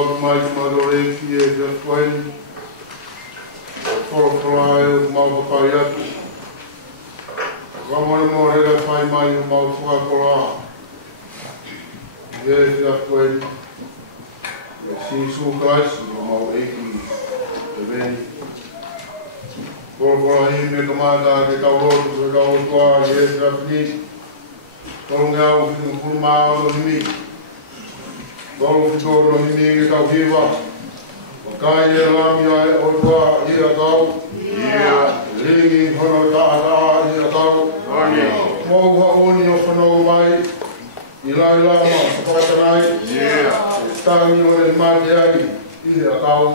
mau mai malore ki e te koen. Whakawhai o mau papai atu. Wamone mo rega whai mai o mau whakawhai. E te koen. E sisu kaisi o mau eiki e veni. Whakawhai me kamata te kaurotu se kaurotua e te apni. Tolong au ki ngukuru maa o himi. Tolong fitoro no himi e tau hiwa. Wakai e lami ai o tua i a tau. Ringi hono taa i a tau. Mou haoni o whanau mai. I lai lama whakatanai. Tangi o e mate ai i a tau.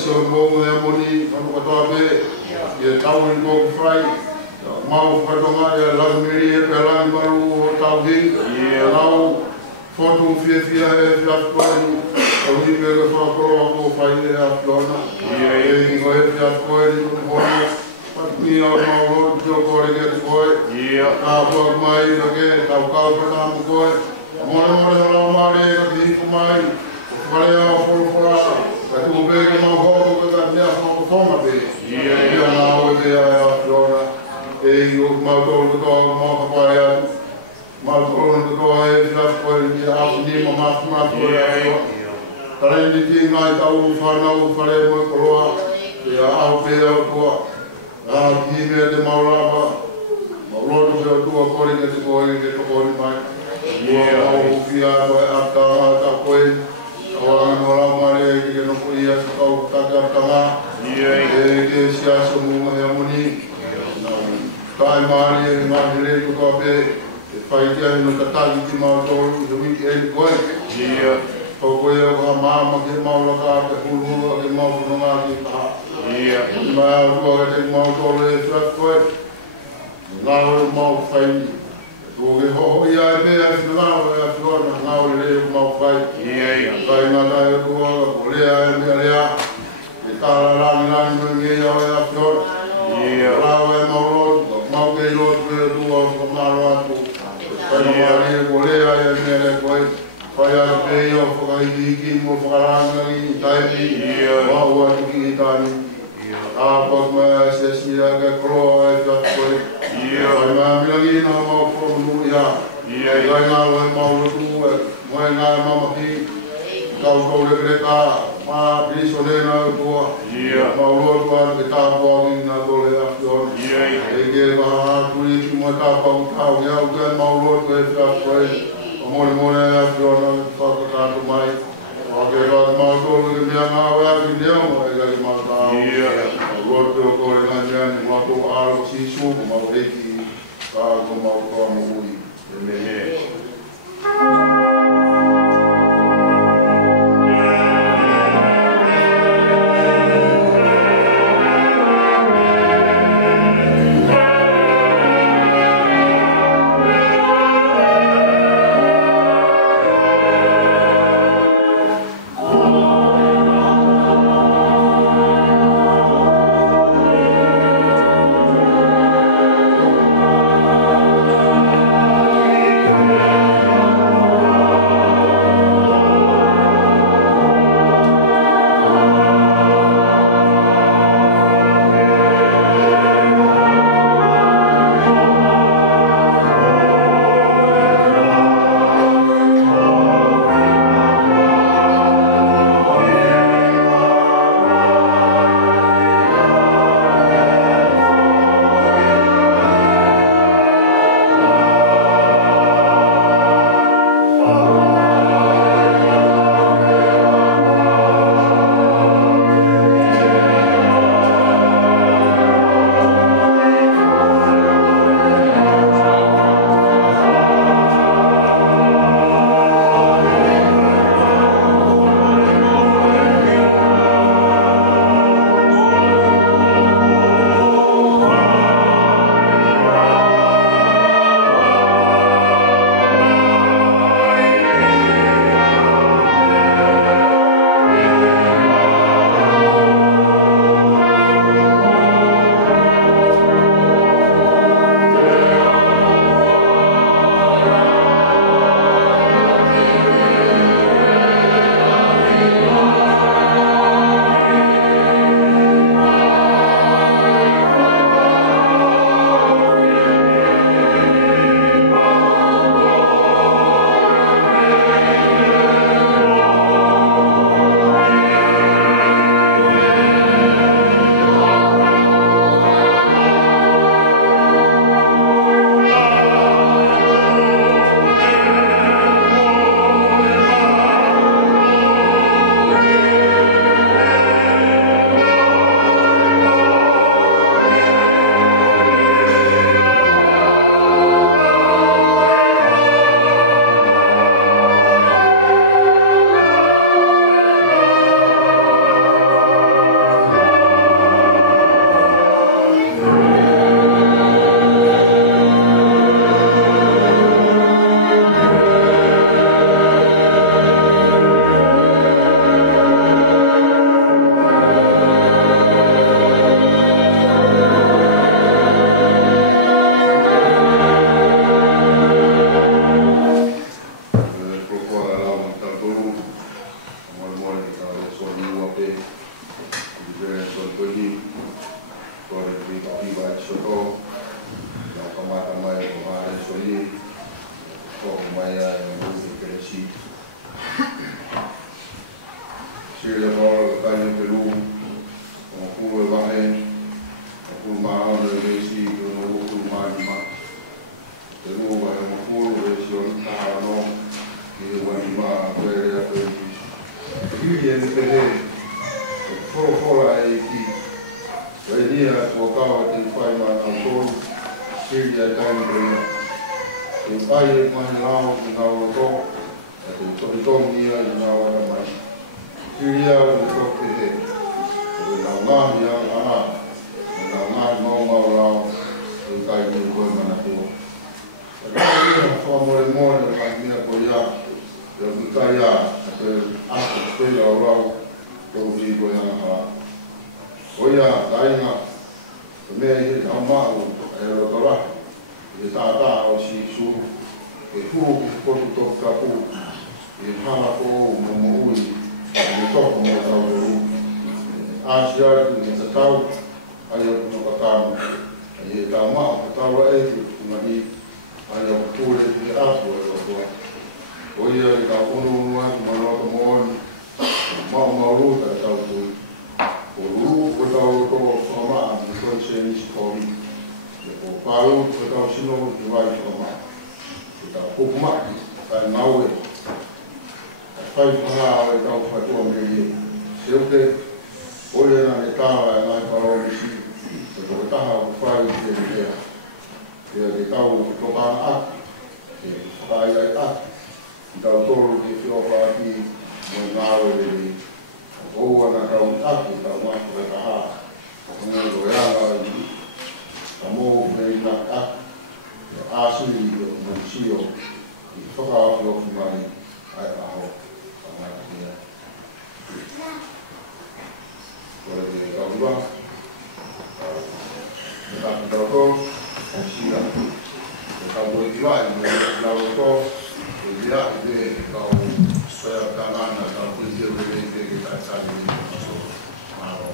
so mo Heamoni no Talafi ye tau ni go fry mau patonga ya la meri e pela maru tau vi now foto fia e fia ko o ni me ko ko fai e a flona e ngo e fia ko ni ko ni o mau jo ko re ke ko a bo mai no ke tau ka pa mo ko mo la mare ke ko mai vale a fora a tu be que não vou que da minha não toma be e na o de a flora e o motor do mo papai motor do e já foi de a ni mama para de tinha tá o fana o fale mo coroa e a o be o tua a que me de mauraba mauro do tua por que te ko ni mai o fia a ta foi orang orang mari kita nak kuliah sekau tagap tama, dia siapa semua Heamoni, kai mari le tu kape, Falaite no tatagi ti mau tolu the weekend koi, kau ya mama ke mau laka ke hulu ke mau nunga ki ta, mau tu ke mau tolu efrat koi, ngau mau fai. Porque ho ia be a final a flor na le mau fai vai na da ko le a le e ta la nge ya a flor la we mau ke lo tu o na ro tu vai na le ko le a le ko vai a be yo ko ai ki mo fa na ni tai ni wa ki ta ni a po ma se si a ke kro e ta ko vai na mi na mau Lai ngā loe mauro tu, moe ngā mama ki, kau le kreka, mā piso le ngā tua, mauro tua ke tāpua ki ngā tole a whiona. E ke kaha tui ki moe tāpau tau, ia uke mauro tu e whiakoe, o mole a whiona, whakakātu mai. O ke rāta mautoro ke mea ngā wea ki leo, e ka ki mātau. Mauro tu o kore ngā niani, mātou āro sisu, mau reiki, kā ko mautoa mo ui. Yeah. Kosipeli, kore viva soto, na kamata mai ko mai soli, ko mai mo kresi. Sila mo kanya Peru, ko ku bahe, ko ma na resi ko no ku ma ma. Peru ba mo ku resi on ta no, ki wa ma pere a pere. Yuye ni pere. Fora ki Wainia wakawa te whai mana o tōru, Syria taini koina. Te whai e mahi lao ki ngā roto, a te tohitongia i ngā waka mai. Syria o te toke he, o ngā ngāhi a ngā, o ngā ngāhi mau lao, te kai ni koe mana tua. A kai ia whamore more o mai mea ko ia, te o kai ia, a te ako pēra o rau, tō ki koe ana haa. Oia, tainga, te mea i he au mahu, e rotora, i te tātā o si suru, e huru ki potu toku ka pū, i hana ko o mo ui, e me toko mo tau o ru. Āsiari, i te tau, ai o no katanu, i he tā mahu, ka tau a eiti, ki mani, ai o kūre ki atu e rotoa. Oia, i tā unu ai, ki manota moani, mau ruta e tau tui. O rū, ko tau o tō whamaa, ki koe se nisi kōri. O pāru, ko tau sino ki wai whamaa. Ko tau kukumaki, kai naue. A whai whanaa e tau whaitua me i. Seute, oia na ne tāwa e ngai paro nisi. Ko tau taha o whai te rea. Kea te tau o tokana aki. Ke whai ai aki. Ki tau tōru ki whiopa aki, mo ngāwe rei. Oua na tau taki, tau mako e kaha. Ngā roianga i ka mō mei na aki. Ia āsiri i o manisio. I whakawhi o ki mai ai aho. Ka mai kia. Kore te kauriwa. Me taki tau tō. O sira. Me tau mō i ki mai. Me tau tō. E ia i te kau. Pea kanana tau kuiti o rei te ke tai tani i maso maro.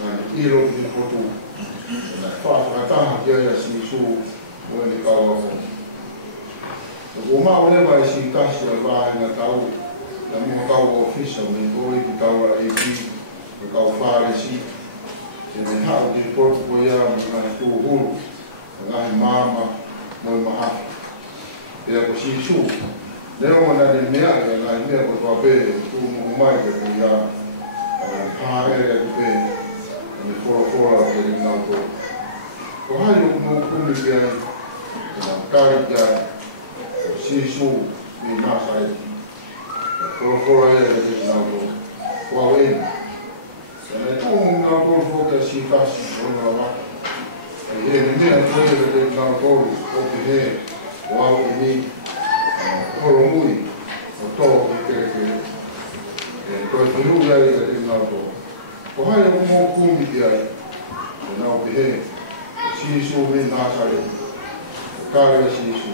Nani ilo ki potu. Nai whakataha kia ia si su o ni kaua ko. Ko maa ole vai si tasi al vahe na tau. Na mua kaua ofisa o ni boi ki kaua e ki. Ki kaua whare si. Se me hao ki potu ko ia mga tu hulu. Ngahi mama mo i maha. Pea ko si su. Nero na ni mea e nai mea ko tua pe. Tu mo mai ke ko ia. Paa ere ku pe. Ni fora ke ni ngau ko. Ko hai o mo kumi ki ai. Kena kari ki ai. Si su ni nasa e. Fora ere ke ni ngau ko. Ko au e. Kena tu mo ngau ko fo ke si kasi. Ko ngau waka. E ni mea ko ere ke ni ngau ko. O ki he. Ko au e ni. Koro mui. O tō ki kere kere. Ko e whiru iai ke ni ngau ko. Ko hai o mo kumi ki ai. Ko nau ki he. Sisu mi nasa e. Kare sisu.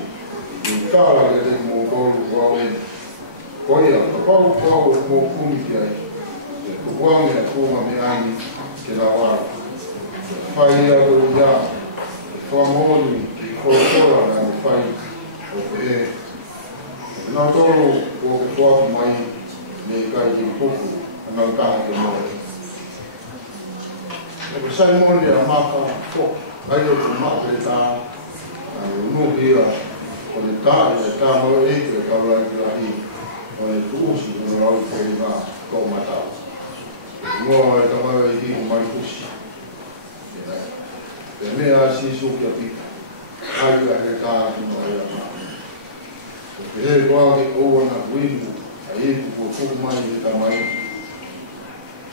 I tāra ke te mo kolu ko au e. Ko ia, ka pau mo kumi ki ai. Ko kuangi a kuma me ani ke la wara. Whai ia ko ia. Whamoni ki kora na ni whai. O ke he. Nā toro ko ke whaku mai me kai ki puku. Nau taha ke moi. Ko sai moni a maka fo. Ai o ku maka e tā. Ai o nuhi ia. O ne tā e tā mo e ke kaura i Lahi. O ne tu usi o ne rau ke i ngā tō matau. Ngoa e tamau e hi o mai kusi. Te mea si suki a pika. Ai a he tā ki mo e a maka. Ke he koa ke oua na kuimu. A iku ko kuku mai i ta mai.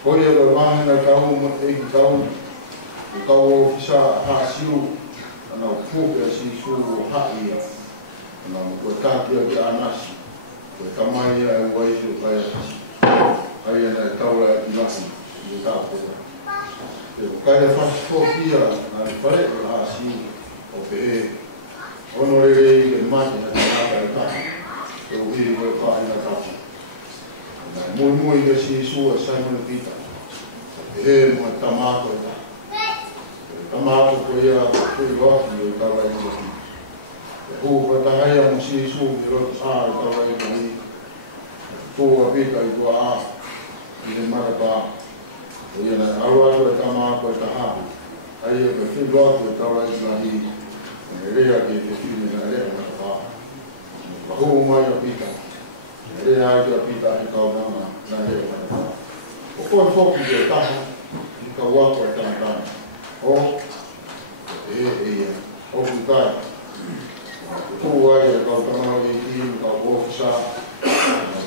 Koi a ka wahina kau mo e ki kau. Kau o kisa ha siu, ana o fuke a si su o hai ia. Ana o koe tātia ki anasi, koe tamai ia e waisi o kai asasi. Hai ana e taura e ki lahi, i tāpura. Te o kai a whasifopia, ana e whare o ha siu o pe e. Ono rei ke mati na te nata e tahi, te o hiri koe whaina tahi. Ana e mui ke si su a Simon Peter, pe e mo e tamako e tahi. Tamako ko ia kuri waki o tawa i tahi. E hūpa tahaya mo si su ki roto saa o tawa i tahi. Kua pita i kua a, i te marapa. O ia na aruaru e tamako e taha. Ai e ka kuri waki o tawa i tahi. E rea ki te kiri na rea na taha. Ka hū mai a pita. E rea ai a pita i kau nama na rea na taha. O koe whoki te taha i ka wako e tanatana. O ia, o kukai. Tuai e kau tamau i tini, kau ofisa,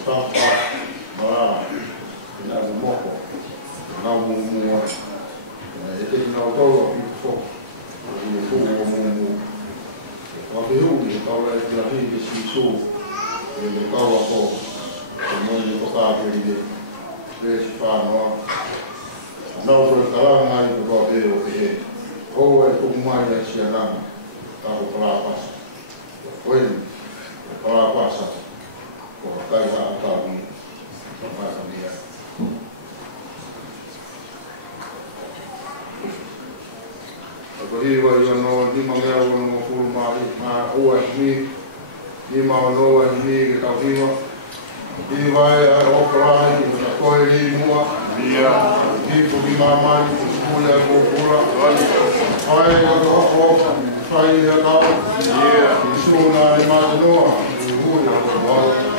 kau tapa, mara, ina u moko, nau mumua. E te nau tolo i fo, i e tuu o mumu. Kau te hui, kau rai ki Lahi ke si su, e me kau a ko, e moni o kākeri de, resi whānoa. Nau koe karanga i kua te o te he. Koe e tuku mai e si ananga. Tāko parāpasa. Koe ni, parāpasa. Koe kai haa tāwi. Mai kamia. Ako hiwa i ano, nima mea wana mo furu mahi. Maa ua hini. Nima o noa hini ke tau hiwa. Hiwa e a operahi. Koe ri mua. Kipu ki mamani, kuya kukura. Ai a kako, whai a kau. I suna i matanoa, i hui a kukura.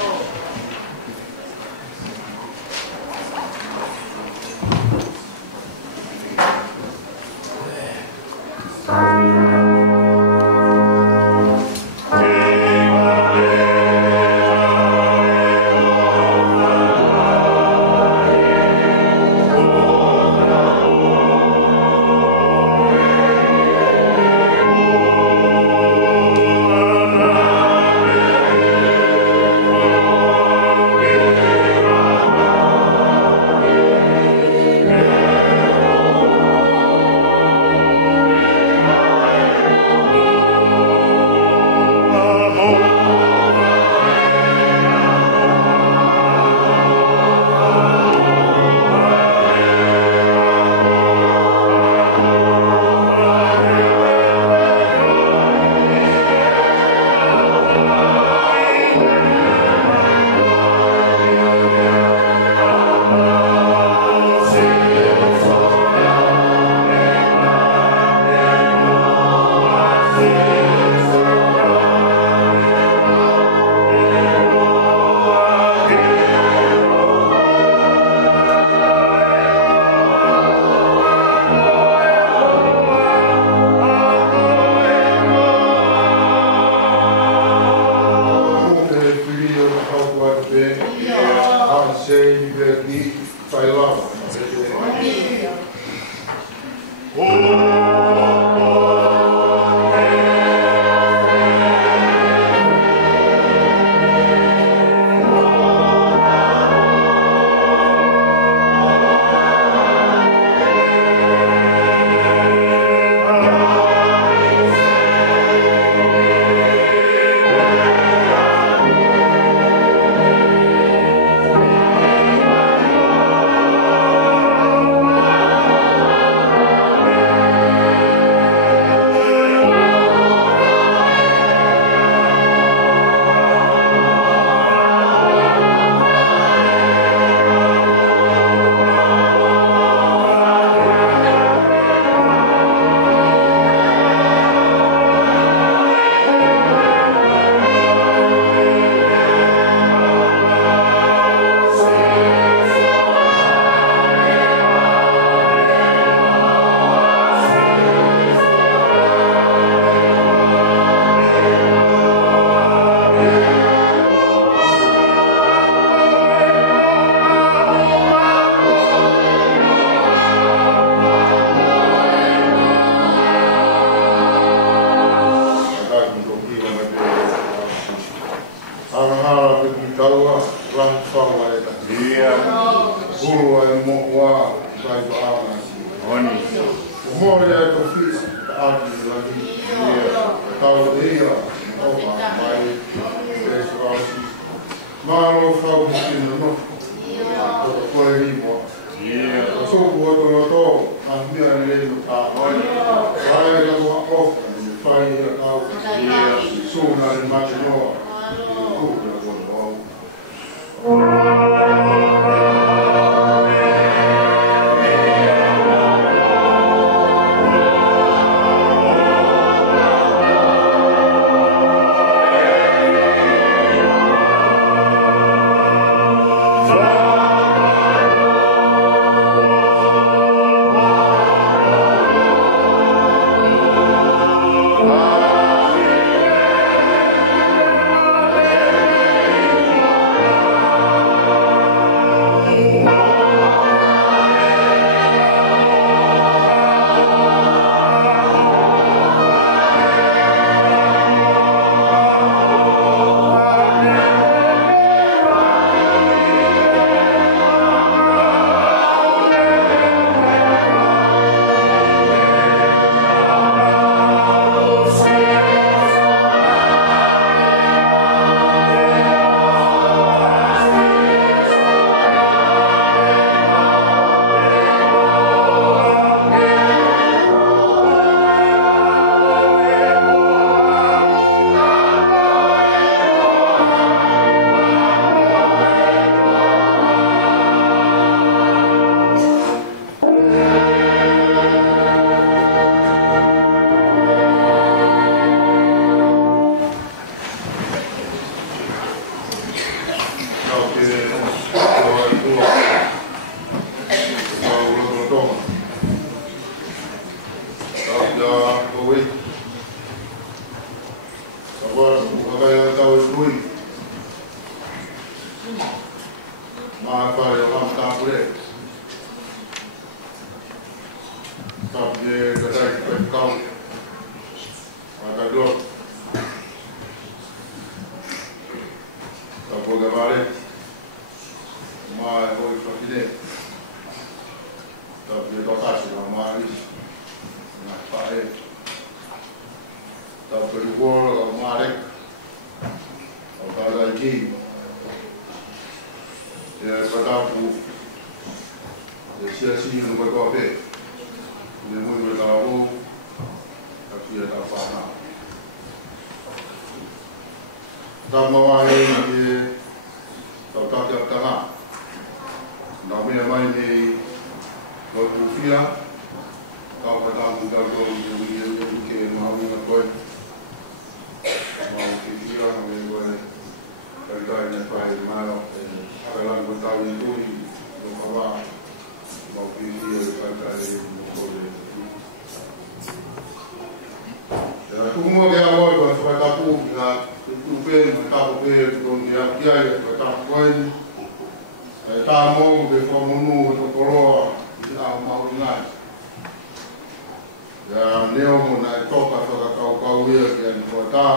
Ya neo mo na toka whakakau ia ki anu kua tā.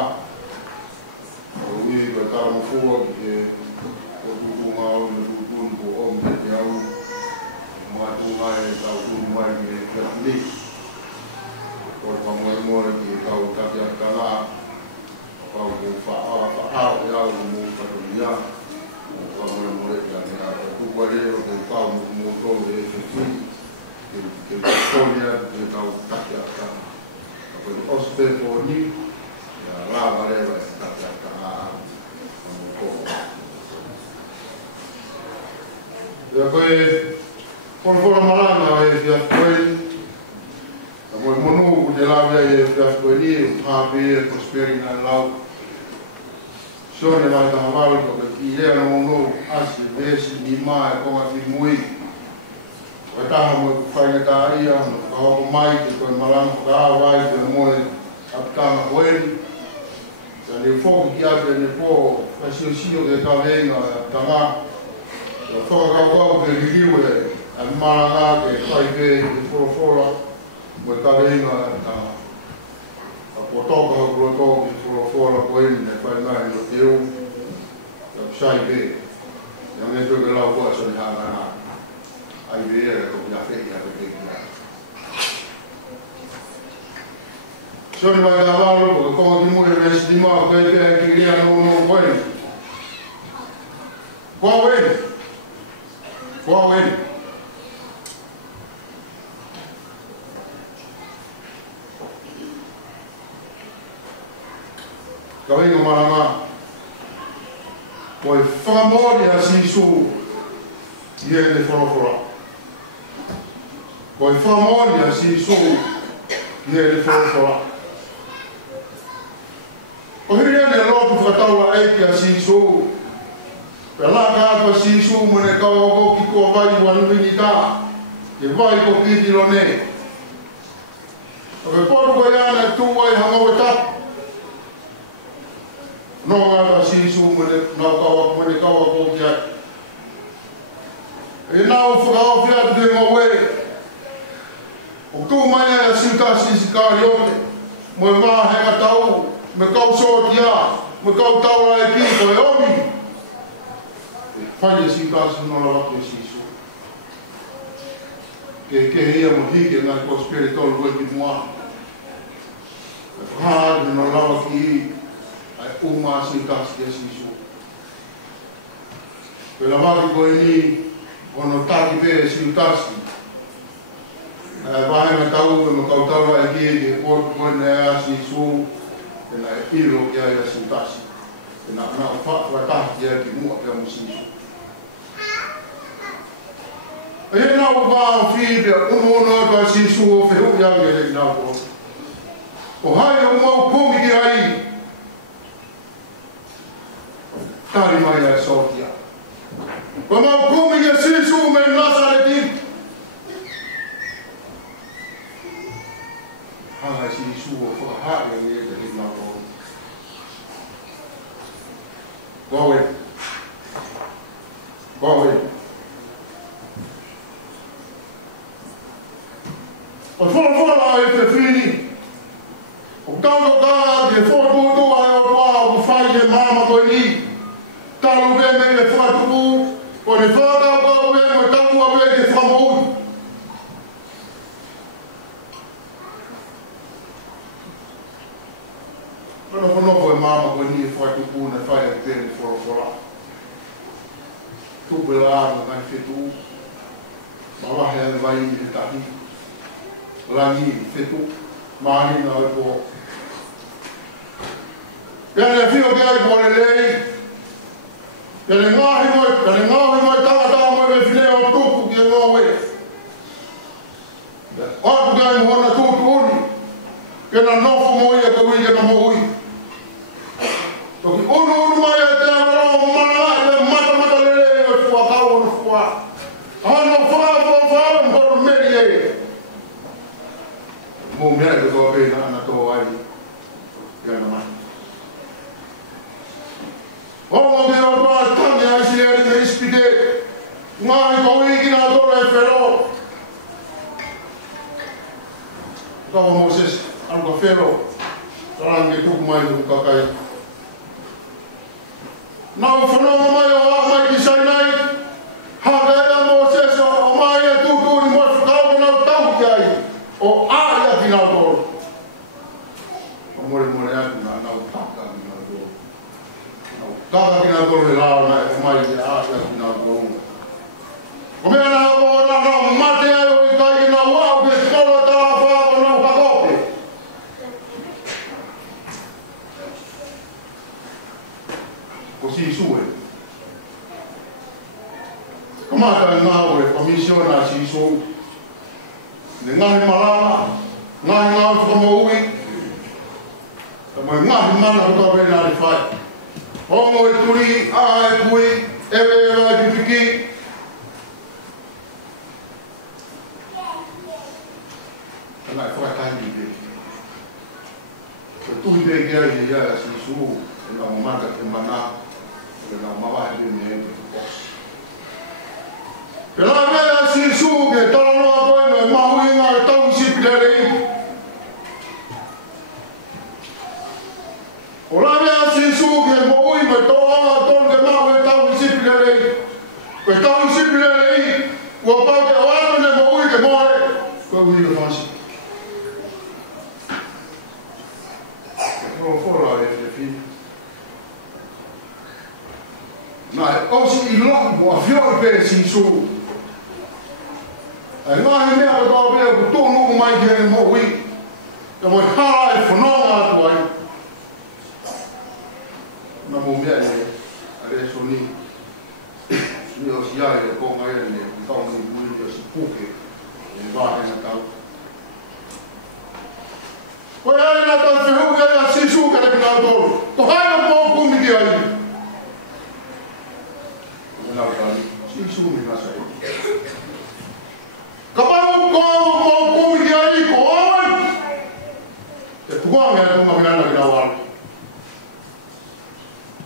O ui ka tā mafua ki te o tuku ngau na tutun ko o me te au. Mai tunga e tau tunu mai ki e Tātini. Ko te pamoe ki e tau taki a tanga. Kau ko whaao e au mo katonia. Ko pamoe ki ane a tuku a leo ko kau mo tolu e whetini. Ke Korea ke tau taki a tanga. Ko te ospe po ni. Ya rāwa rewa e taki a tanga a mo koko. Ia koe Kora Malanga e whia koe. Moe monu ku te lawe e whia koe ni o tāpe e Kosipeli nā lau. Sione mai taha waru ko ke i rea na monu ase vesi ni maa e konga ki mui. Koe taha moe ku whainga tā ia, mo ka hoko mai te koe Malanga ka hawai te moe apitanga koeni. Sa ne whoki ki ate ne pō, ka sio ke ka venga apitanga. Sa whakakau ke ririu e. Al Malanga ke Falaite ke Fora mo ka venga ta a potoka ko ke Fora ko in ne fa na no eu ta sai be ya me to ke la ko so ha na ai be ko ya fe ya be ya so ni va da valo ko di mo e resti mo ko ke ki ria no ko ni ko we ka venga Malanga ko e whakamori a sisu i e ne whorofora. Ko e whakamori a sisu i e ne whorofora. Ko hiri ane lotu whakataura eiki a sisu pe la ka atu a sisu mo ne kawa ki kua vai wanuini tā ke vai ko kitilo ne. Ko e poru ko iana e tūwai hangawe tapu. No ngā sisu mo ne kawa ko ki ai. E nāo whakao whiatu te ngā we. O tū mai a siutasi si kāriote. Mo e māhenga tau, me kau sōtia, me kau taura e ki, ko e omi. E whaia siutasi no la watu e sisu. Ke hia mo hike ngā Kosipeli tolu e ki mua. E whāre no lawa ki i. Ai uma siutasi e sisu. Pela maki koe ni, ono taki pe siutasi. Vahenga tau e ma kautaura e ki e korpu koe ne a sisu, e na e pilo ki ai a siutasi. E na whakatahti e ki mua kia mo sisu. E he nau vāo whipea, uno e pa sisu o whehu iangi e leki nau ko. O hai o mau pungi ki ai, tari mai a sortia. Ko mau kumi ke sisu me Nazareti. Hanga sisu o whakahare ni e te hina o. Goe. O whora e te whini. O tauto kā te whortutua e o tua o whai e mama koe ni. Talu be me le whatuku, o ne whakau be me tapu a be ke whamou. Mana whanoko e mama koe ni e whatuku na whai a te ne whora. Tupe la anu ngai whetu. Mawahe ane vai ni le tahi. Langi ni whetu. Mahi na e po. Pene whio ke ai po Lelei. Pene ngahi moi Tangata moi me whileo tuku ki e ngowe. Aku kai mo hona tutu uni. Kena nofo mo ia ka ui kena mo ui. Toki unu mai e te amarao Malanga e mata Lelei e fua kau ono fua. Ano fua mhoto meri e. Mo mea e toa pena ana toa ai. Kena mai. Ongo ki o toa tangi ai si eri me ispide. Ngai ko wiki na tore e whero. Kawa Moses, aluka whero, tarangi tuku mai tuku kakai. Nau whanau mai o mai ki sainai, haka ea Moses o mai e tuturi mo whakau nau tau ki ai, o aia ki nau toro. O more atu na nau taka ki nau toro. Nau taka ki nau toro he rao na e mai ki aia ki nau toro. O mea na o na nau mate ai o i kai ki nau wau ke toro taha whako nau hakope. Ko si sue. Kamata ngā ore komisiona si su. Ne ngahi Malanga, ngahi ngā whakamoui. Ta mai ngahi mana kuta wena ni whai. Hongo e turi, a e pui, ewe ewa e pipiki. Ta ngai whakatai ni pe. Ta tui pe kia i ia si su. E nā mamata te mana. E nā mawahi pe me e te kosi. Pe la mea si su ke tala noa koe no e mahui ngā e tau sipi Lelei. O la mea si su ke moui me toa ton ke mahu e tau sipi Lelei. Pe tau sipi Lelei, ua pau ke oano ne moui ke moe, koe ui ke whansi. Ke fora e te fi. Nā e osi I loku po a whioi pe si su. E ngahi mea ko tau pia ku tōnu mai ki hene mo hui. E moi hara e whanonga atu ai. Nā mo mea ne, a re so ni. Ni o si ai e konga e ne, ki tau ni hui o si puke. E wāhe na tau. Koe ai na tau whihu e a si su ka te ki nā tōru. Ko haina mō kumi ki ai. Nau tali, si sumi nasa e. Kapamu ko mo kumi ki ai ko awan. Te tukuang e tunga minana ki nawal.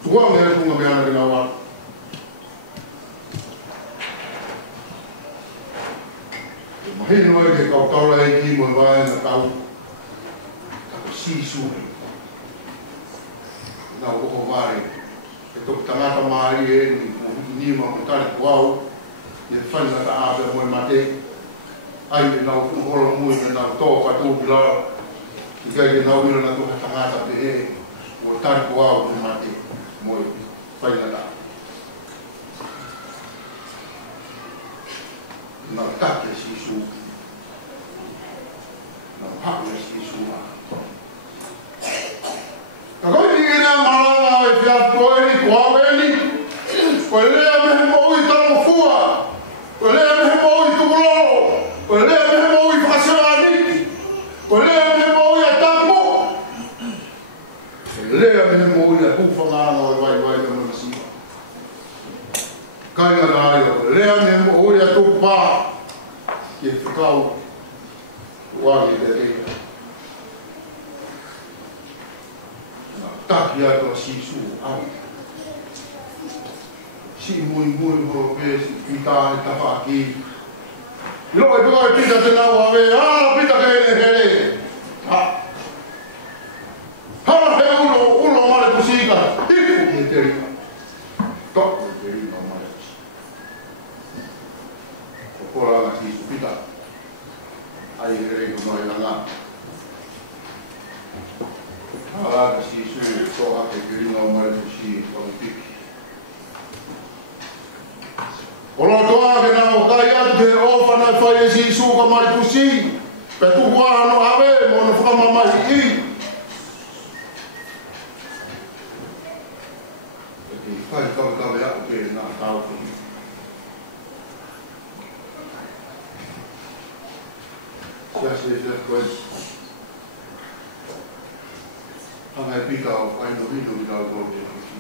Tukuang e tunga minana ki nawal. Mahino e ke kau taula e ki mo wae na tau. Tako si sumi. Nau oko wari. E toku Tangata maari e ni ma ko tare kuau e whaina ta awe moe mate ai e nau kuhoro mui e nau tō patu bila ki kai e nau ira na toka Tangata pe he o tare kuau moe mate moe whaina ta nau take si su nau haku si su ka koi ni ina Malanga e whiatu e ni kuau e ni Koe lea mehe moui tamo fua. Koe lea mehe moui tukuloro. Koe lea mehe moui whakasera. Koe lea mehe moui a tampo. Koe lea mehe moui a pūwhangana o wai te mamasiwa. Kainga na aia. Koe lea mehe moui a tupā. Ki e whakau. Wāki te reira. Taki ato a sisu au. Si mui ho pe pita e tawhaki. I loa e tuka e pita te nau hawe, pita ke ene here. Hara he ulo mare kusika, hiku ki te rika. Toku te rika mare kusika. Ko kora nga si su pita. Ai here ko noi nga. Hara ka si su, toha ke rika mare kusika, o piki. Olo toa ke nao kai atu ke ofa na whai e si suka mai kusi. Pe tuku no hawe mo na whakamamai I. E ki whai kawe aku ke nā tau ki. Siasi e siasi koe. Hanga e pika o whaino hino ki tau koe te kusi.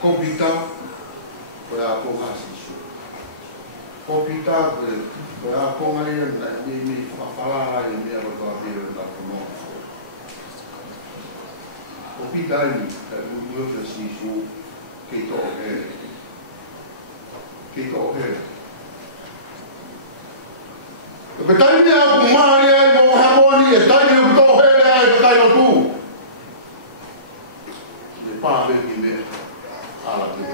Kopita. Koe a konga sisu. Kopita, koe a konga ia ni whakawhala i mea roka pira na konoa. Kopita ni, kai muiota sisu, kei tō here. Kei tō here. Pe tai ni a kumani ai mo Heamoni e tai ni to hele ai tai no tu. Le pa be ki me ala ki me.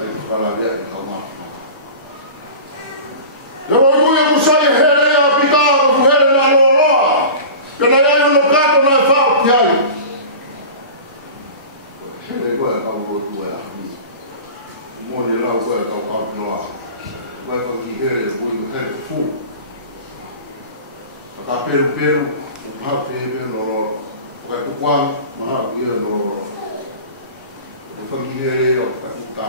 Ai kala via e ka ma. Le mo tu e kusai hele a pita ko hele na lo lo. Ke na ia no kato na fa ki ai. Hele ko ka o tu e a. Mo ni la ko ka ka no. Vai com que ele foi o rei fu. A pelo o pape no vai com qual mas ia no o família o tá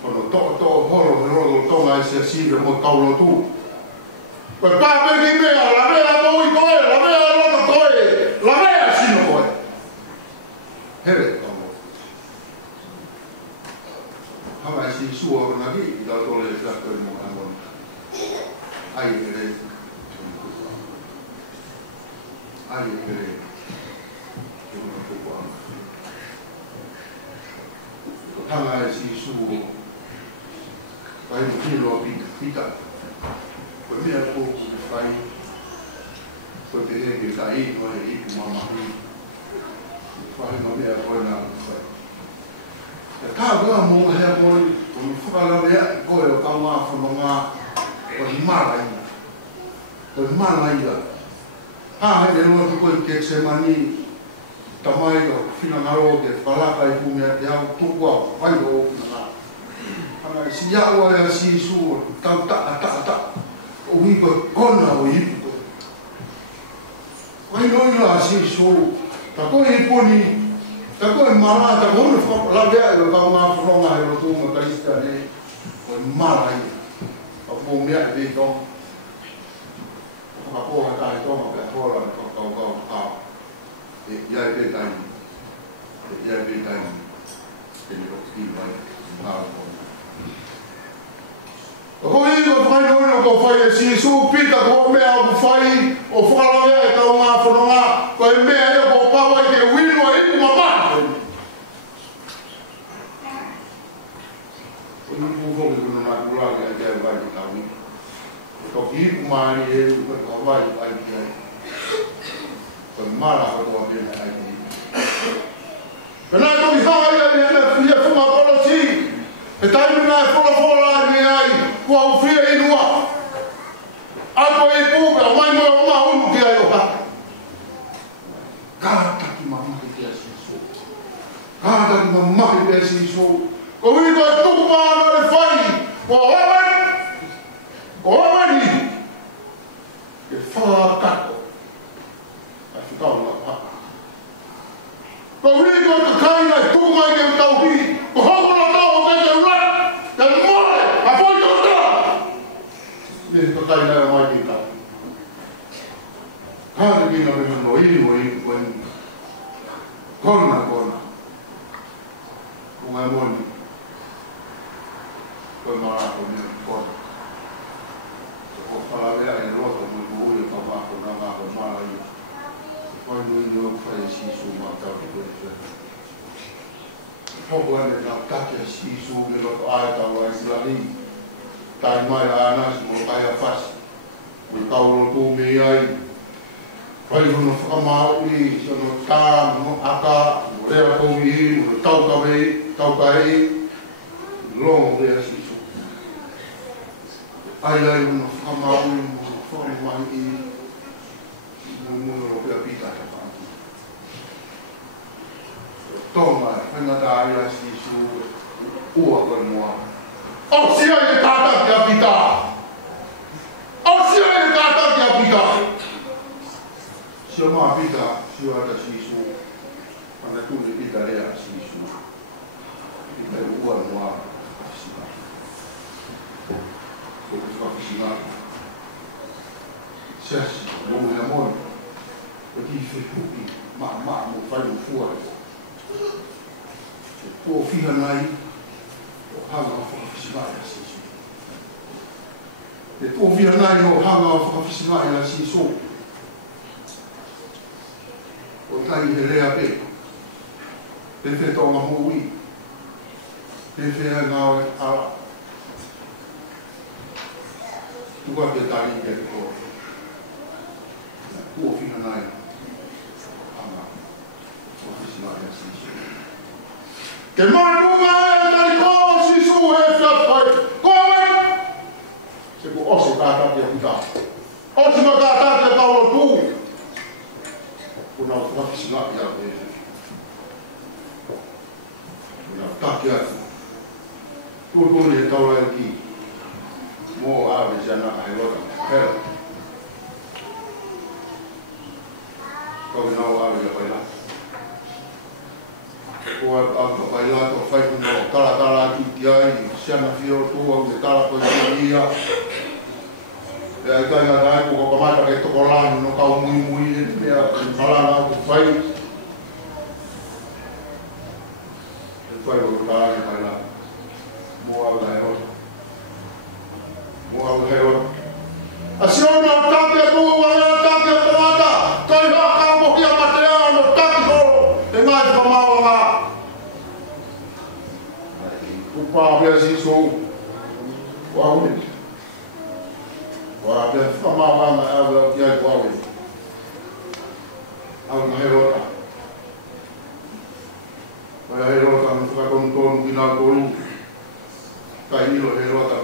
quando to holo no to mais assim mo caulo tu. Vai pape que me la vea moi coi la vea lo coi la vea assim no coi. Hele Hama si suo nagi da tole sa ko mo amon ai ere ke mo ko ko hama si suo vai mo filo pita ko mi a ko fai ko te ke kai no e ku mama fai no me a ko na ka ga mo Heamoni ko fala ya ko e ka ma fo ma ko mala ida ha he no ko ke se mani tamai ko fina ngaro ke Falaite fu me te au tu ko vai o na ana si ya wa ya si su ta o wi ko kona o i ko vai no si su ta ko i poni ta ko mala ta ko no la vea lo ka ma fo ma lo tu ma krista ne ko mala ai o mo me de to ko ko ta to ma pe ko la ko e ya be dai e ni ko ti vai ma ko i ko fai no ko fai si su pita ko me a fai o fala vea ka ma fo ma ko me ai ko pa vai ke wino ai ma ma Não vou na cura que é vai de caminho. Eu aqui com mani ele vai aí. Foi mala com a pena aí. Quando eu vi a minha filha foi uma bola assim. Está indo na fora aí com a filha aí no ar. Agora ele puga, vai uma que aí ó. Cara que mamãe que é assim. Cara que mamãe que é assim. O vi ko tu pa no le fai o ni ke fa ka a fica la pa ko vi ko ka kai na tu mai ke tau hi ko ho la tau ke ke ra ke mo a fo to ta ni ko kai na mai ki ta ha ni no i kona ko ngai moni ko mara ko ni ko fala vea e roto mo o pa ma ko na ma ko mara i ko no fa si su ma ta ko ko ko ne na ta ke si su me lo ai ta wa si Lahi tai mai ana mo pa ya fas mo ka o to me ai vai no fa ma ui so no ta no aka mo re ko mi mo tau ka e long re si ai no famau no forma e no lo que habita a parte toma na daia si su o agora o se ele tá que habita o se ele tá que habita se uma habita se ora si su quando tu habita le si su e o agora o que fa cucinare sessi, non è amore perché fai tutti ma non fai un fuori se tuo figlio mai o hanga o fa cucinare se tuo figlio mai o hanga o fa cucinare si su o tai hele a pe perfetto ma moi perfetto a Tuiaki tali ke ko. Ku fina nai. Anga. Ofisi na ya sisu. Ke Mounga tali ko sisu e fai. Ko se ko ose tata dia kita. Ose ma tata dia tau tu. Kuna ofisi na ya e. Kuna takia. Tu ni tau lagi. Mo ave jana ai lota. Hela. Kau não ave vai lá. O a vai lá to fai com o tala aqui dia se ana fio tu o de tala ko dia. E aí cai na ko ko mata que to colando no cau muito me falando o fai. El fai o tala vai lá. Mo ave vai lá. Assim eu não tá que boa, eu tá que Tangata, coi lá campo que a material no tá que go, tem mais para Malanga. O papo é assim sou, o aluno, o aluno é para Malanga, é o que é o aluno, a herota, a herota não fica com todo que não colu. Kailo herota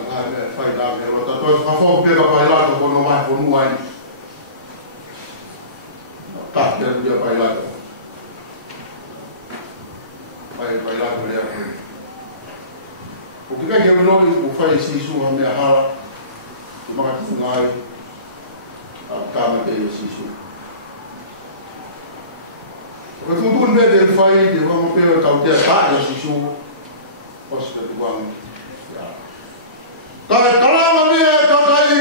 fai lá herota to fa fo pega pai lá to no mais por no ai tá tendo dia pai lá vai lá por aí o que é que eu não o faz isso a minha hala o mais fungai a cama que eu isso o que tudo dele faz de vamos pegar tal dia tá isso posso ter igual Kalau kalau dia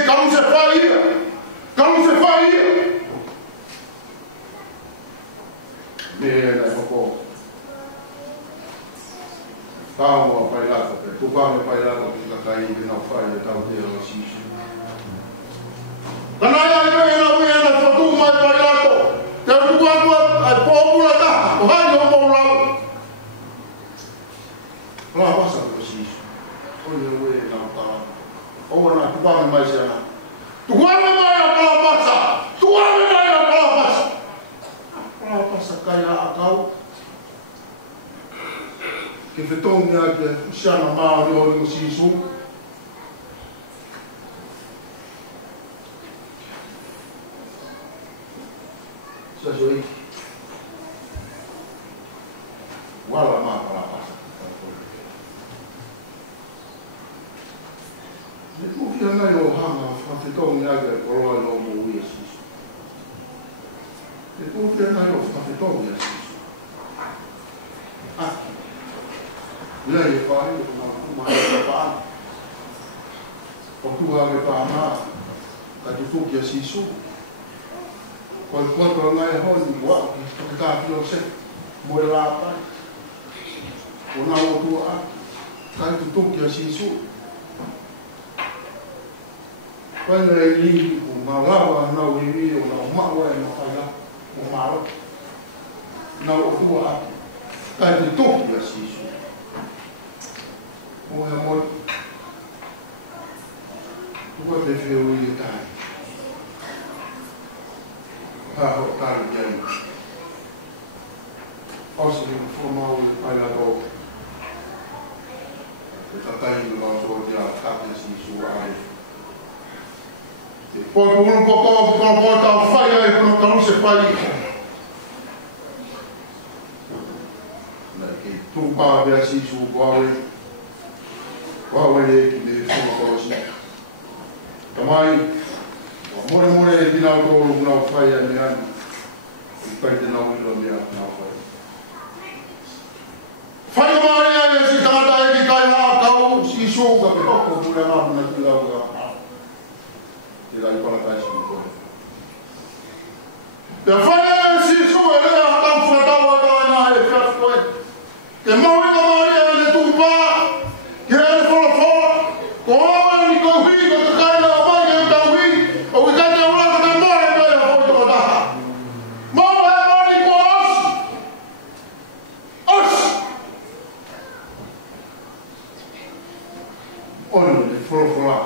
kamu sefai, dia nak pokok. Kamu apa yang lakukan? Tukang apa yang lakukan? Kita kaya kena fai tahu dia sih. Kenapa ini nak foto mai apa yang lakukan? Tapi tukang buat popular dah. Tuhan yang mau lakukan. Kenapa sampai sih? Oh ya, nak tahu. Oh, na tukang mai sana. Tukang mai apa masa? Tukang mai apa masa? Apa masa kaya akau? Que fetou minha que chama mal de olho sisu. Sejoi. Wala ma para passa. O que não é o ramo, a fitão de água, o olho não morre assim. O que não é o fitão de assim. Ah, Lelei pai, uma água para, o tu água para amar, a tu que assim sou. Quando não é onde o que está aqui você morre lá pai, o não o tu a tu que assim sou. Quando ele uma lava não vive ou não magoa não faz o mal não o tua tá de todo assim o amor tu vai ver o ele tá tá bem posso formar o palhador tá indo lá sobre a cabeça de sua Poi uno può portare fai e non si fa perché tu parli assim su Huawei che deve fare così ormai amore di auto non fai a Milano il paese non fai mai si tratta di cai si suga però pure non è lavora e daí para trás não pode. Eu falei se isso é a tão fatal na efeito foi. Que morre de tumba, que ele falou como ele corrido que cai na banha da ui, ou que tem um lado que morre daí eu vou tocar. Morre com os. Olha, ele falou lá.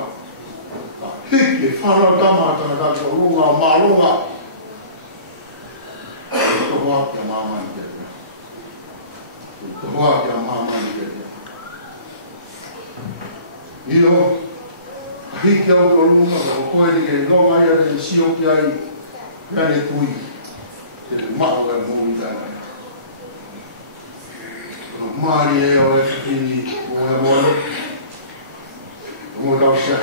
ke whanau tamata na kato runga marunga. Ko hoa kia mamani kia kia. Ko hoa kia mamani kia kia. Io, hiki au ko runga ko koe ni ke nonga ia te sio ki ai kane tui. Te mao e mui tana. Kono maari e o e whikini o e mono. Mo tau sia.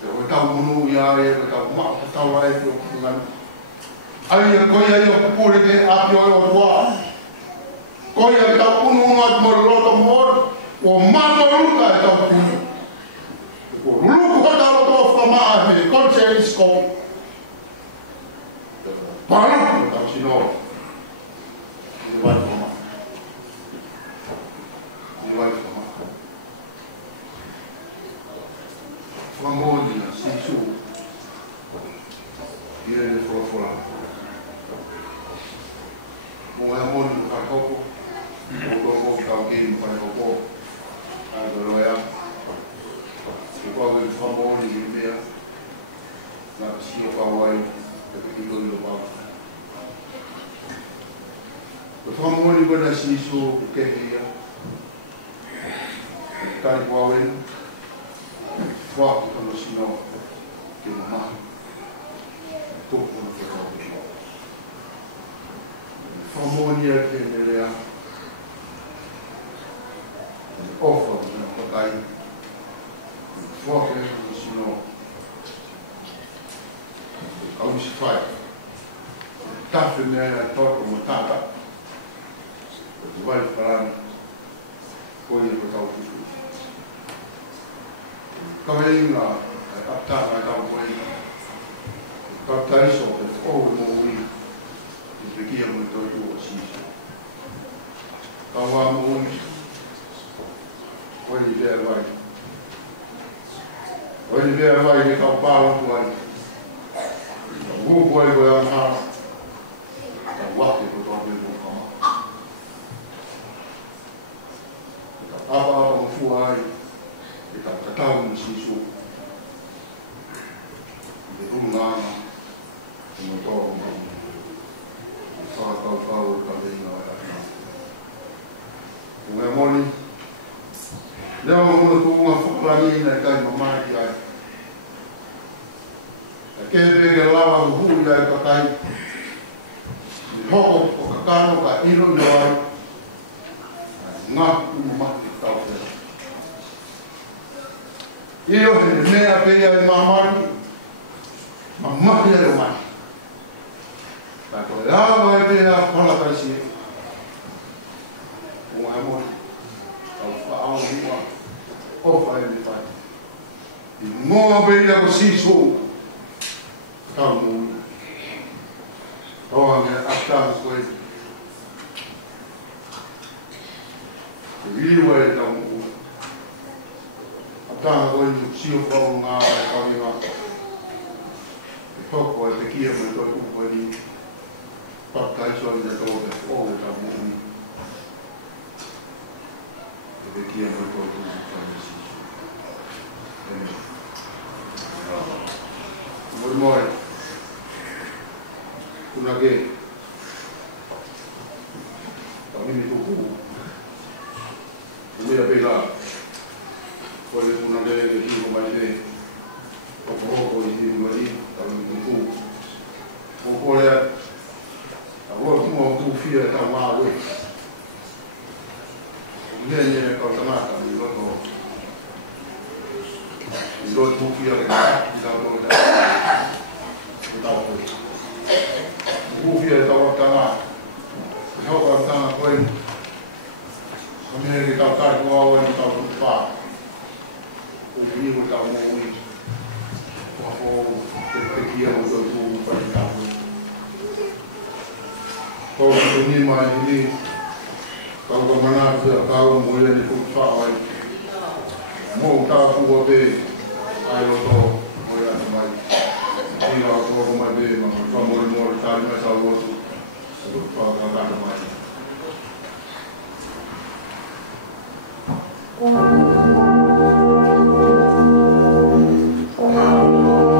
Te o tau munu ia e o tau mao tau ai te o kungana. Ai e koe ai o kupure te api o roa. Koe ai tau unu unu atu moro roto moro. O mama ruta e tau punu. O ruku hata o tau whamaa me konse e isko. Paru tau sino. Ni vai whamaa. Ni vai whamaa. Whamoni na sisu. Ia e whorafora. Mo e moni no kakoko. O koko kau kini whai hoko. Ai ko roea. E kua e whamoni i mea. Nā sio kawai. E kiko i lo pao. E whamoni ko na sisu kehia. Kari kua wenu. Whaki kono sino ke mamahi. Tōku no te kau te kau. Whamoni a ke nerea. Ofa na whakai. Whaki kono sino. Kau misi whai. Tawhi mea e tōku mo tata. Te wai wharana. Koi e ko tau tuku. Kawainga, kaptana e tau koinga. Kaptaiso, e whou mo ui. I te kia mo tau tua sisi. Kawa mo ui. Koi ni vea vai. Koi ni vea vai ni kau pāo tuai. Wuku ai koe anha. Ka wake ko tau te mo kama. Ka apa mo fuai. E ka katau mo sisu. E runganga. E mo tōru mo. E whakau e ka reina e akina. O mea moni. Leo mo muna tūnga whakarangi ina e kai mamaki ai. E kēpege lawa huri ai ka kai. Ni hoko o ka kano ka ilo i ai. Ngā umamaki tau te. Io he mea pēia i mamari, mamari e romani. Tāko e awa e pēia whanakaisi e. O ngai mori, tau whaao mua, ofa e me whai. I ngoa pēia ko siso, tau mui. Toa me aktana koe. E liwa e tau mui. Tāna koe ni sio whau ngā e kaunga. E toko e te kia me toi upa ni. Pakaiso i te tō te o e ta muni. E te kia me toi upa ni sisu. Moi moi. Kuna ke. Ta mimi tuku. Umea pēla. Koi e puna kere ke hiko mai te. Hoko i hiko mai, tau i kuku. Hoko lea. A hoa kuma o kūwhia e tau mā we. Lea nye e kau Tangata, i roto. I roto kūwhia ke kaki, i tau roto. E tau koe. Kūwhia e tau Tangata. E hoko au tanga koe. Kamea ke tau kari kua awa ni tau roto pā. O vivo tau mo ui. O te kia o tau tū pai tau. Kau te nima i ni. Kau ka manatu a kau mo ia ni kuku whaawai. Mo tau kua pē. Ai roto o ia ni mai. Ina o tōko mai pē. Ma whamori mori tāri mai tau roto. Whakakata mai. Oh,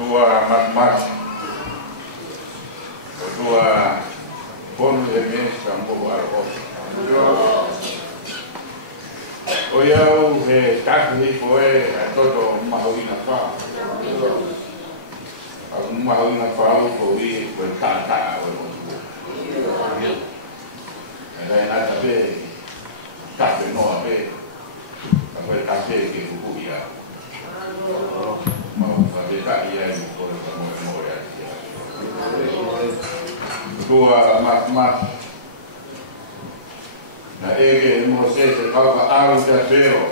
tua mat tua pon de mes campo arco o eu he taki foi a todo mahawina fa a mahawina fa o vi ko tata o e na tabe tabe no abe a tabe ke kuia ma fa de ta ia ni ko mo ya tua mat na ege mo se kaka aru te veo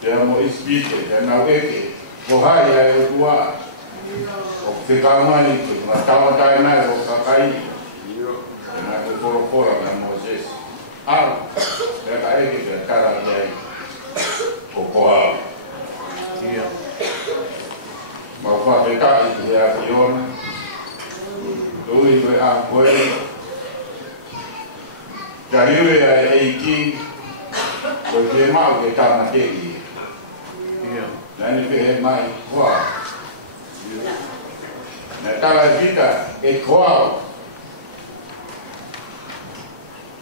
te mo ispite te na eke ko hai ai tua o te kamani tu na tawa tai na o kakai na ko fora na mo se aru te ka ege te kara dai o ko au ma fa te ka i te a fiona ui me a koe ka hiwe a eiki ko te mau ke tana teki nani pe he mai koa na Talafi e koa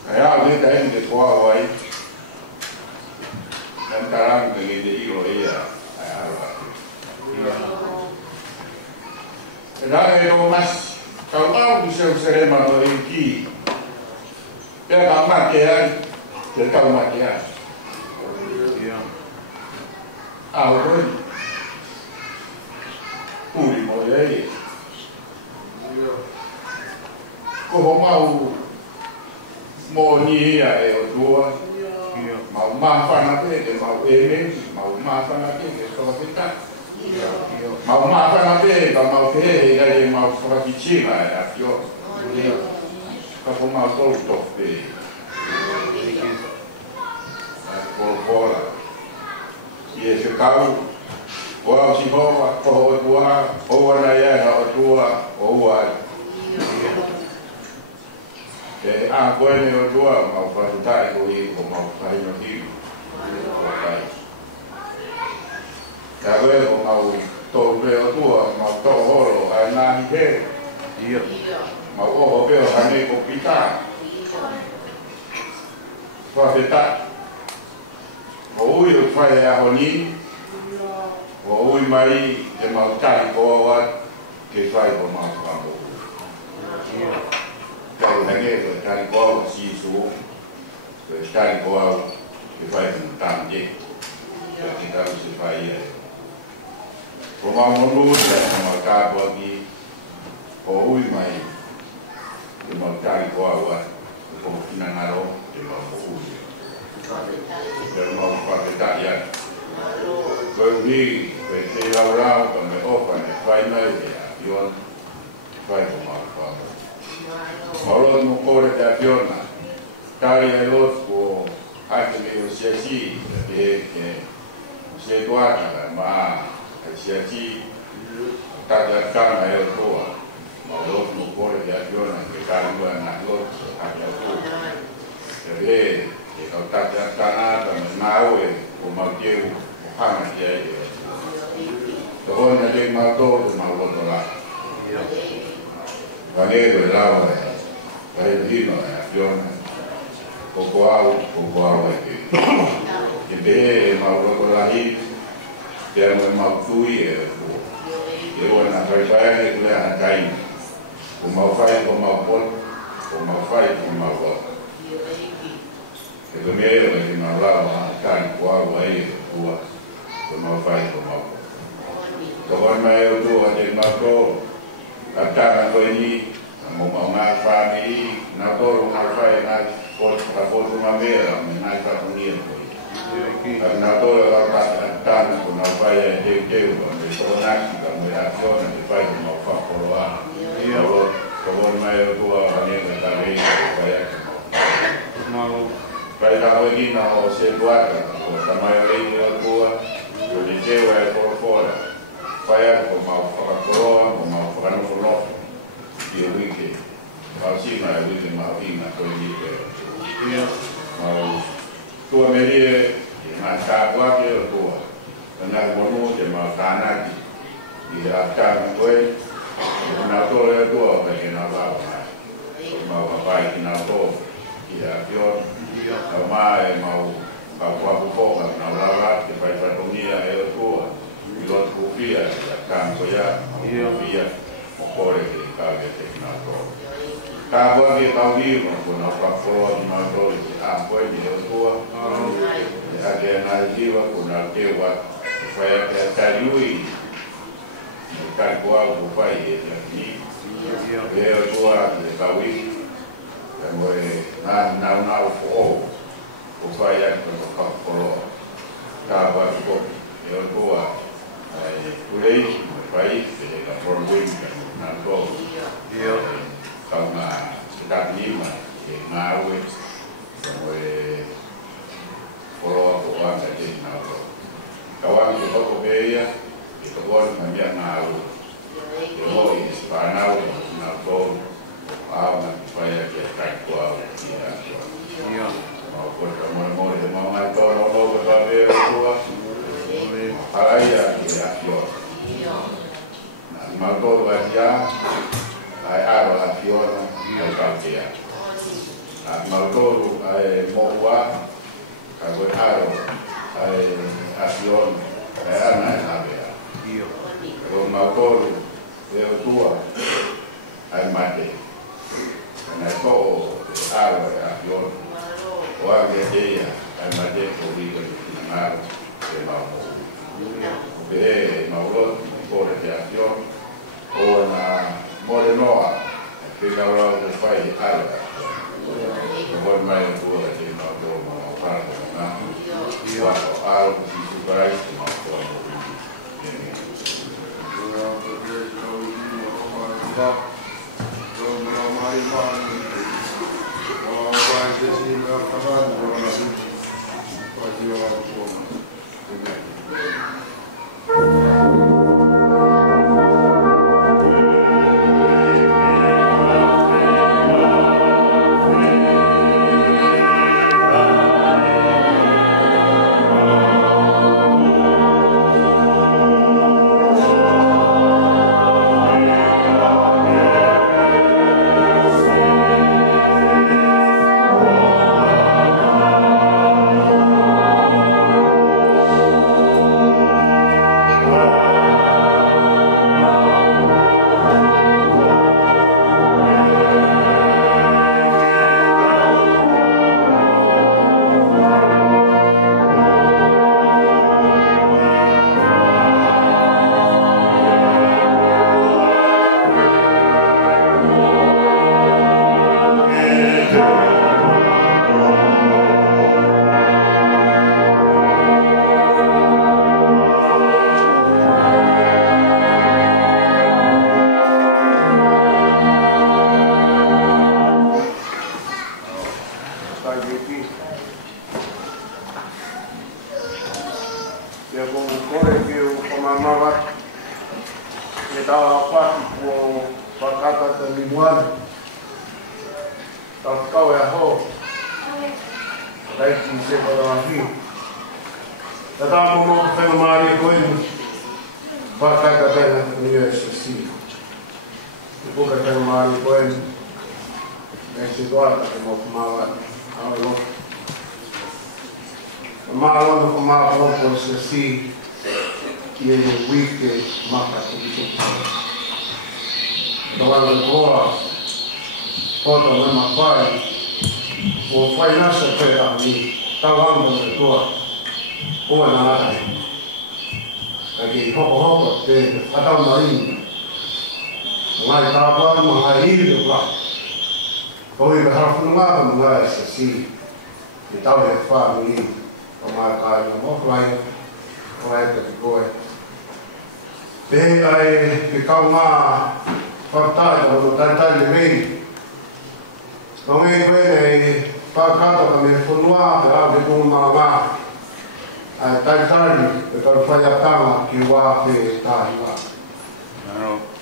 ka hea vita heni ke koa wai nan tarang ke te iro ea ai arwa nā e o mas kau mau ki seu serema no eiki pia ka mate ai te kau mate ai au koi puri mo ei ko ho mau mo ni ia e o tua mau mawhana pe te mau e mau mawhana pe te toa te ta mau mawhana pe ka mau te he e mau whakakichila e a fio ka ko mau tolu tof pe ko kola i e se kau o si hoa ko ho tua o ana ia o tua o ua e a koene o tua mau whatutai ko i ko mau whaino hiu ka koe ko mau tō peo tua mau tō horo a nāhi he mau oho peo hane ko pita whawheta o ui o whae a honi o ui mai e mau tai ko awat ke whae ko mau whango kau hange ko tai ko awa si su ko tai ko awa ke whae ko tamje ke kau se whae ia ko mau monu te mau kāpua ki o ui mai ke mau tai ko awa ko kina ngaro te mau ko ui ke mau whaketa ia ko ui ke te rau ka me opa ne whae mai e a ion whae ko mau whango Mauro no kore te apiona, kari ai lotu ko hake me o siasi, ke Setuata, ma siasi, Tangata e o toa, Mauro no kore te apiona, ke kari mua na lotu, hake o toa. Ke kau Tangata, me maue, o mauteu, o hana ki ai e. Te hona te mautoto, mauroto la. Valero e lava e vino e a fiona poco au e che be ma lo Lahi per me ma tui e una prepare che la dai come fai come vol e come e ma lava tan qua e tua come fai come mai tu a te ma Atana ko ni mo Mounga family na toro na fai na foto na mera na ka unir ko na toro ka atana ko na fai de me sona ka me aciona de fai mo fa poroa io ko mai o tua ne ka rei fai no fai da hoje na o Setuata ko ta mai rei o tua ko de teu e por fora fai ko mau fa poroa ko mau fa no e o wiki ao sima e wiki mau ina ko i ke mau tua merie e ma sa kwa ke o tua na monu te mau tanaki i a tanga koe, na tole tua ka ke na lawa mai. Mau papai ki na to, i a pion, ka mai mau ka kuapukoka na lawa, ke pai patongia e o tua, i lot kufia, i a tanga koea, kufia, mo kore ke i kawea te ki na to. Ka kua ki kau hiwa, kuna kaporoa ki na to, i a koe ni e o tua, i a ke na hiwa, kuna ke wa, pai a ke a tariui, kai kua ku pai e ni e o tua le kawi e mo e na o pai a ko ka polo ka ba ko e o tua e kulei pai e ka forward na ko ka na ta ni ma e na we mo e polo ko wa ka ni na ko ka wa ko ko be ya e ko wa na na o i spanau na ko na pai ke kai ko ia o ko mo de mo mai to no ko ta ve ko ai ya ia yo na ma to va ya ai aro a fiona ai ka ia a ma to ai mo wa ka ko aro ai a fiona ai ana na ve io o ma to e o tua ai mate na ko aro a fiona o a ge ai mate ko vivo na e ma e ma lo ko le a fiona o na more noa que la hora de fai aro o mai o tua e no do ma para na e o aro si tu vai ma ko Setuata que mo fumava algo. Malo no fumava pouco assim que ele wique mata tudo. Não há agora. Foto na mapai. O pai nasce pela ali. Tavando na tua. Uma na nada. Aqui hopo te até marinho. Mas tava no marinho lá. Oi, vai falar com uma mulher assim, e tal de família, como a casa, não vai que foi. Bem, aí ficar uma fantasma, não tá de bem. Não é bem, aí para cada também foi no ar, lá de uma lá, aí tarde, eu quero fazer a cama que o ar fez tarde lá.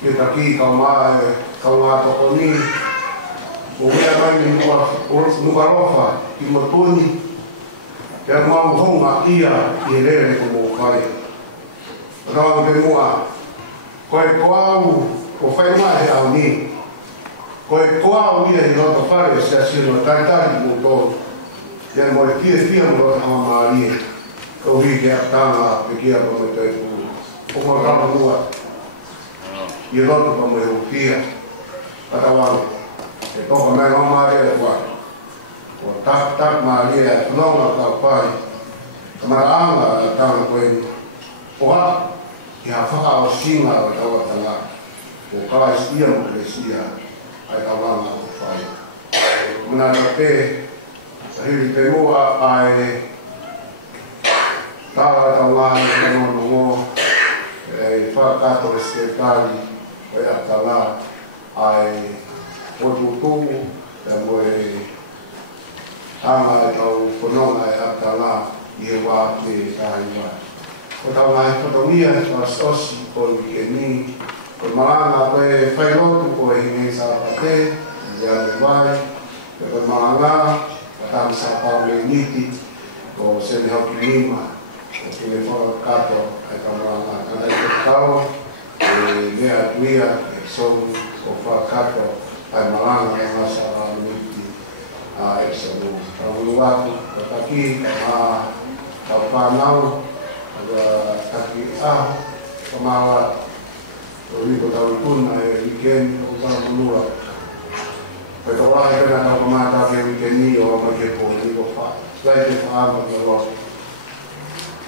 Que tá aqui, calma toconinho. O que é no garofa que motoni que é uma honra ia e Lelei como o pai. Agora vem moa koe koau o whainua he au ni. Koe koau ia i roto whare se asino taitari mo tō. Ia mo e kia mo roto hama maari. Kau hi ke atanga pe kia pa me tei pū. O mo rama mua. I roto pa mo e o kia. Patawango. E toka mea hama maari e kua. O tak maari e whanonga kau pai. Kamaraanga a tanga koe. O ha. Ki ha whaka o singa o tawa tanga. O kawa istia mo kresia. Ai tawanga o whai. Muna ta te. Hiri te mua ai. Tawa tawa i te nono ngō. E whakato e se tari. O ia tala. Ai. O tutumu. E mo e. Tanga e tau whanonga e atala. I he wā te tāhiwa. Ko tau ngai whatongia o asosi o i ke ni. Ko Malanga koe whairotu ko e hinei sa pate. I ane vai. Ko Malanga. Ka tami sa pao me niti. Ko sene hoki nima. Ko kine whakato. Ai ka Malanga. Kana i te tau. E mea tuia. E sonu. Ko whakato. Ai Malanga. E masa pao me niti. E sonu. Ka unu watu. Ko taki. Ka whanau. Taki kamawa o riko tau tuna e weekend o tau manua. Pai ka wahi kena tau kamata ke weekend ni o amakepo o riko wha. Slai te whaama ka roto.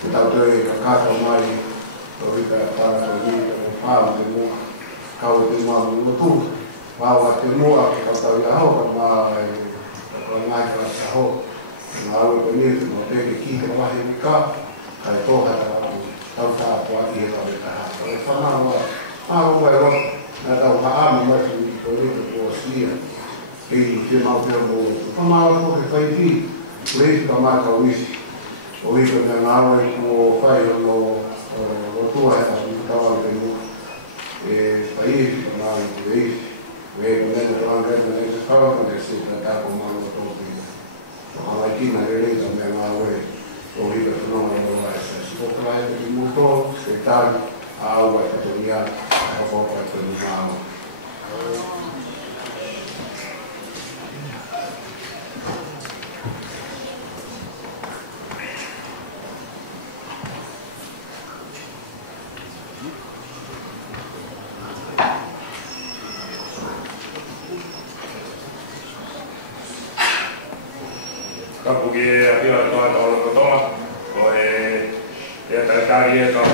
Te tau tue ka kata mai o rika tara o riko o whaama te mua. Kau te mua mua tu. Wawa te mua ke kau tau ia hau ka maa e ka ngai ka sa ho. Nga aue ka nitu mo te ke ki ka wahi ni ka. Kai toha tau tātua i he tau e taha. O e whanau wa e roto. Nā tau haama matu i ko rito ko sia. Kei te mau pēr mo. Whanau ko ke whaiti. Reiti ka mata o isi. O rito me ngāwe ko whai o tua e tau i tau au te mua. E whai isi ka ngāwe ko e isi. Wei ko nena tau ngāwe ko nena tau ka te se ka tāko mau o tō pina. O hawai kina reita me ngāwe. O rito whanau o ngāwe sa. O kai te muto, se tali, au e katoria, a foka e te lumao. Kapuki e apira toa toa toa. Ia tai tari e toa